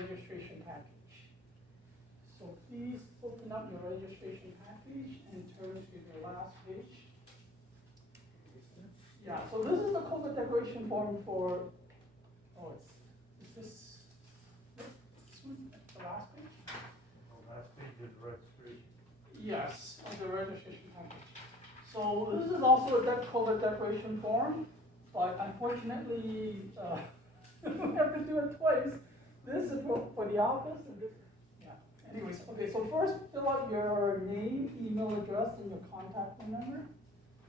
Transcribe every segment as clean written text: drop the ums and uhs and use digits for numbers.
registration package. So please open up your registration package and turn to the last page. Yeah, so this is the COVID declaration form for, oh, is this one, the last page? The last page is registration. Yes, of the registration package. So this is also a COVID declaration form, but unfortunately, we have to do it twice. This is for the office, and this, yeah. Anyways, okay, so first fill out your name, email address, and your contact phone number.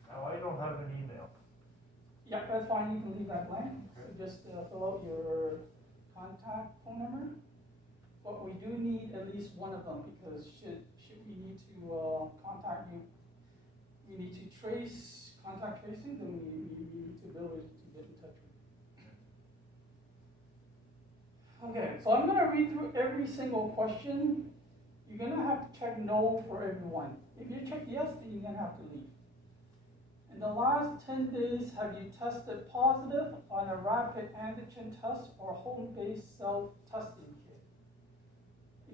Now, I don't have an email. Yeah, that's fine, you can leave that blank. So just fill out your contact phone number. But we do need at least one of them, because should we need to contact you, we need to trace, contact tracing, then we need to be able to get in touch with you. Okay, so I'm gonna read through every single question. You're gonna have to check no for everyone. If you check yes, then you're gonna have to leave. In the last 10 days, have you tested positive on a rapid antigen test or home-based self-testing kit?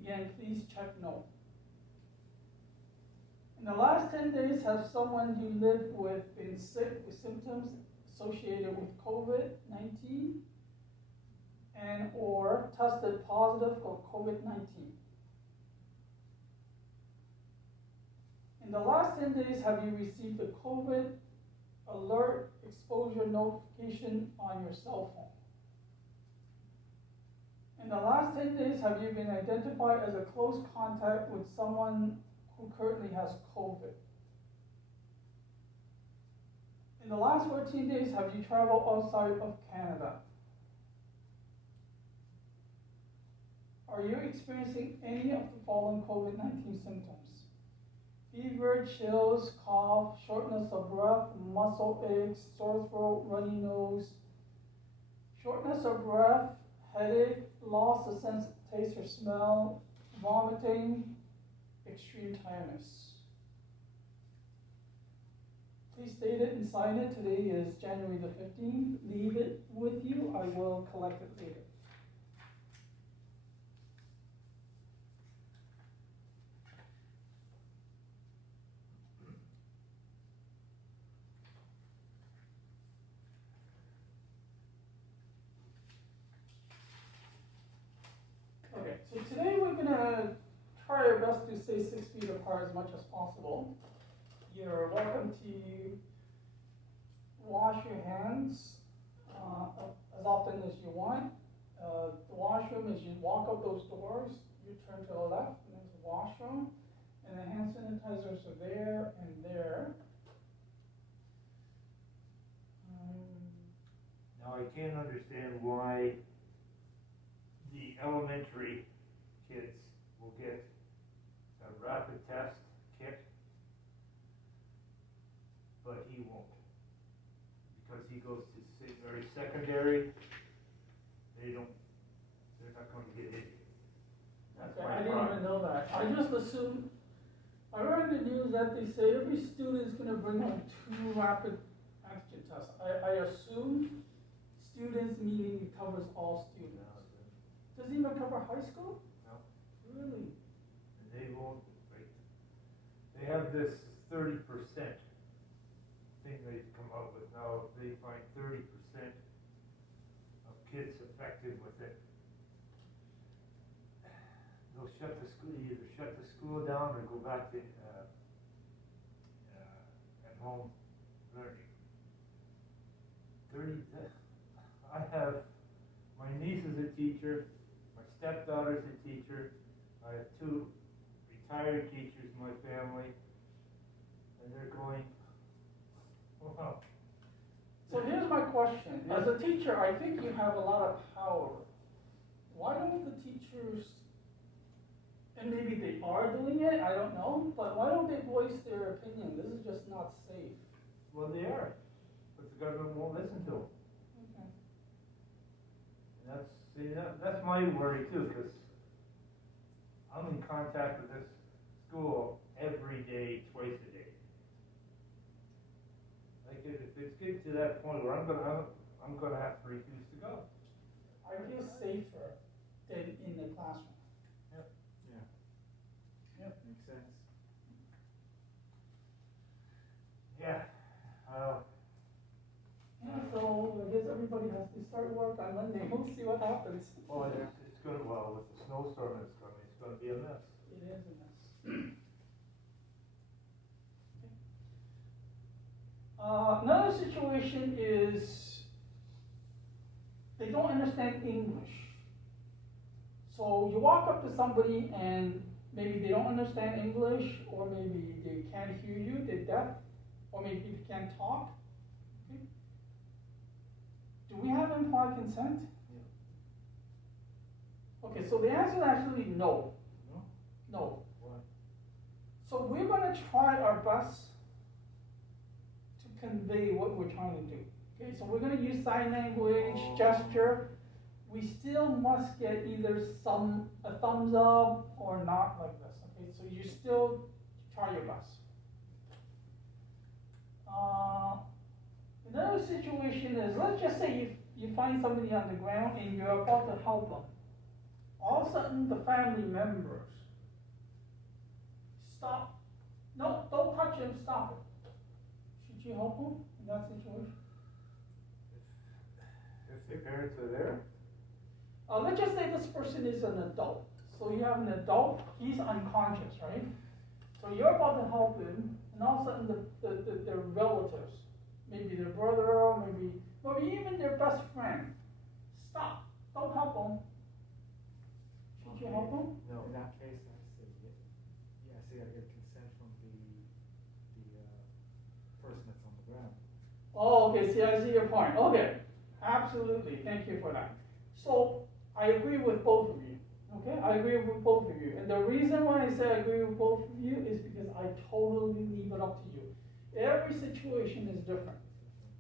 Again, please check no. In the last 10 days, has someone you live with been sick with symptoms associated with COVID-19 and or tested positive for COVID-19? In the last 10 days, have you received a COVID alert exposure notification on your cell phone? In the last 10 days, have you been identified as a close contact with someone who currently has COVID? In the last 14 days, have you traveled outside of Canada? Are you experiencing any of the following COVID-19 symptoms? Fever, chills, cough, shortness of breath, muscle aches, sore throat, runny nose, shortness of breath, headache, loss of sense of taste or smell, vomiting, extreme tiredness. Please state it and sign it. Today is January the 15th. Leave it with you. I will collect it later. Okay, so today we're gonna try our best to stay 6 feet apart as much as possible. You're welcome to wash your hands as often as you want. The washroom, as you walk out those doors, you turn to the left, and there's a washroom, and the hand sanitizers are there and there. Now, I can't understand why the elementary kids will get a rapid test kit, but he won't. Because he goes to secondary, they're not going to get it. That's Okay, my I didn't problem. even know that. I just assumed, I read in the news that they say every student is going to bring home 2 rapid antigen tests. I assume students, meaning it covers all students. No, Does it even cover high school? no. Really? And they won't, like, they have this 30% thing they've come up with. Now, if they find 30% of kids affected with it, they'll shut the school, either shut the school down or go back to at home learning. 30, I have, my niece is a teacher, my stepdaughter's a teacher, I have 2 retired teachers in my family, and they're going, wow. So here's my question. As a teacher, I think you have a lot of power. Why don't the teachers, and maybe they are doing it, I don't know, but why don't they voice their opinion? This is just not safe. Well, they are, but the government won't listen to them. Okay. And that's my worry too, because I'm in contact with this school every day, twice a day. Like if it's getting to that point where I'm gonna have to refuse to go. I feel safer than in the classroom. Makes sense. Yeah. Yeah, so I guess everybody has to start work on Monday. We'll see what happens. Oh, it's gonna, well, with the snowstorm that's coming, it's gonna be a mess. It is a mess. Another situation is they don't understand English. So you walk up to somebody and maybe they don't understand English, or maybe they can't hear you, they're deaf, or maybe they can't talk. Okay. Do we have implied consent? Okay, so the answer is actually no. No? No. Why? So we're going to try our best to convey what we're trying to do. Okay, so we're going to use sign language, gesture. We still must get either a thumbs up or not like this. Okay, so you still try your best. Another situation is, let's just say you find somebody on the ground and you're about to help them. All of a sudden, the family members stop. No, don't touch him, stop it. Should you help him in that situation? If the parents are there? Let's just say this person is an adult. So you have an adult, he's unconscious, right? So you're about to help him, and all of a sudden their relatives, maybe their brother, maybe even their best friend, stop, don't help him. Should you help him? No. In that case, I say, I say I get consent from the person that's on the ground. Oh, okay, see, I see your point. Okay, absolutely, thank you for that. So, I agree with both of you, okay? I agree with both of you. And the reason why I say I agree with both of you is because I totally leave it up to you. Every situation is different.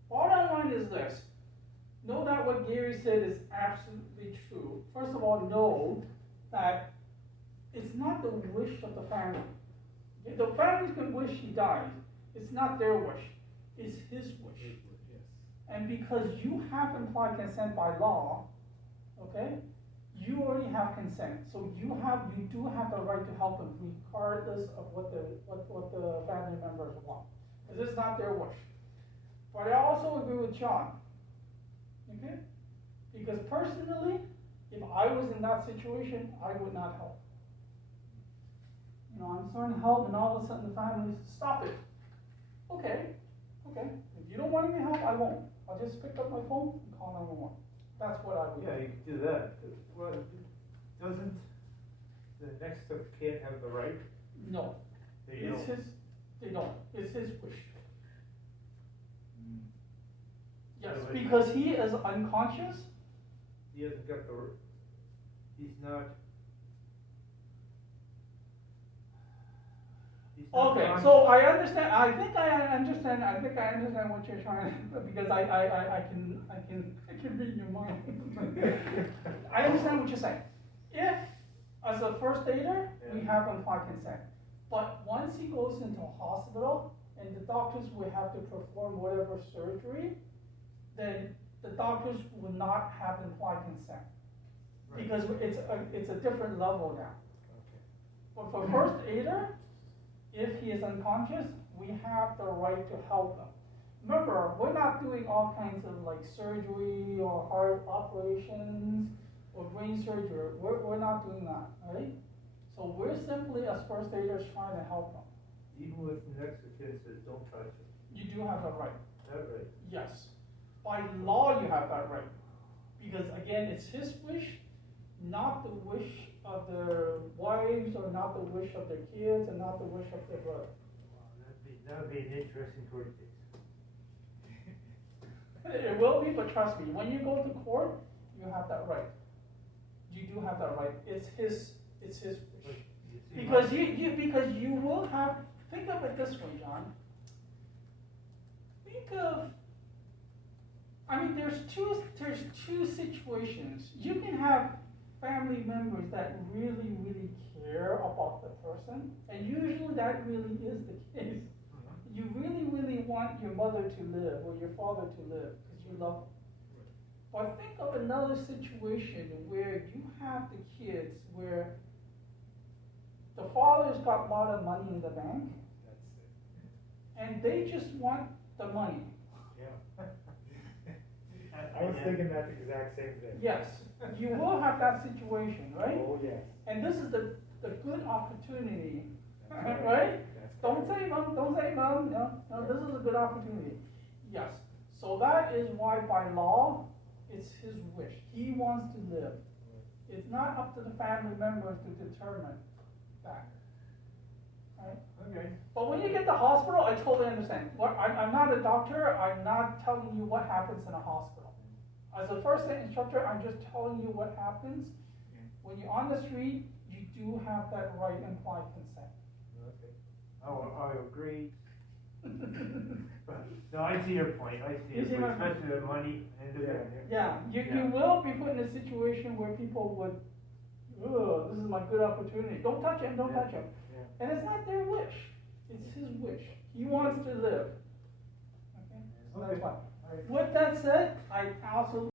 Bottom line is this. Know that what Gary said is absolutely true. First of all, know that it's not the wish of the family. Okay? The family can wish he died. It's not their wish. It's his wish. Yes. And because you have implied consent by law, okay, you already have consent. So you do have the right to help them regardless of what the family members want. Because it's not their wish. But I also agree with John. Okay? Because personally, if I was in that situation, I would not help. You know, I'm starting to help, and all of a sudden the family says, stop it. Okay. If you don't want any help, I won't. I'll just pick up my phone and call 911. That's what I would do. Yeah, you can do that. Well, doesn't the next of kin have the right? No. They It's don't. they don't. It's his wish. Mm. Yes, So because he is unconscious. He hasn't got he's not. Okay, conscious. so I understand. I think I understand what you're trying to, because I can read your mind. I understand what you're saying. If as a first aider, we have implied consent, but once he goes into a hospital and the doctors will have to perform whatever surgery, then the doctors will not have implied consent. Right. Because it's a different level now. Okay. But for first aider, if he is unconscious, we have the right to help him. Remember, we're not doing all kinds of like surgery or heart operations or brain surgery. We're not doing that, right? So we're simply, as first aiders, trying to help him. Even with the next of kin says don't touch it. You do have that right. That right? Yes. By law, you have that right. Because again, it's his wish, not the wish of their wives, or not the wish of their kids, and not the wish of their brother. Wow, that would be an interesting court case. It will be, but trust me, when you go to court, you have that right. You do have that right. It's his wish. You see Because you will have, think of it this way, John. There's two situations. You can have family members that really, really care about the person, and usually that really is the case. You really, really want your mother to live or your father to live because you love them. But think of another situation where you have the kids where the father's got a lot of money in the bank That's it. and they just want the money. Yeah. I was thinking that exact same thing. Yes, you will have that situation, right? Oh, yes. And this is the good opportunity, That's right? That's Don't correct. say mom, don't say mom, no, this is a good opportunity. Yes, so that is why by law, it's his wish. He wants to live. It's not up to the family members to determine that. Right? Okay. But when you get to the hospital, I totally understand. I'm not a doctor, I'm not telling you what happens in a hospital. As a first aid instructor, I'm just telling you what happens. When you're on the street, you do have that right implied consent. Okay. Oh, I agree. No, I see your point, I see You your see point, my point? especially the money and the. Yeah, you Yeah. will be put in a situation where people would, oh, this is my good opportunity. Don't touch him, don't Yeah. touch him. Yeah. And it's not their wish, it's his wish. He wants to live. Okay, so that's Okay. why. All right. With that said, I also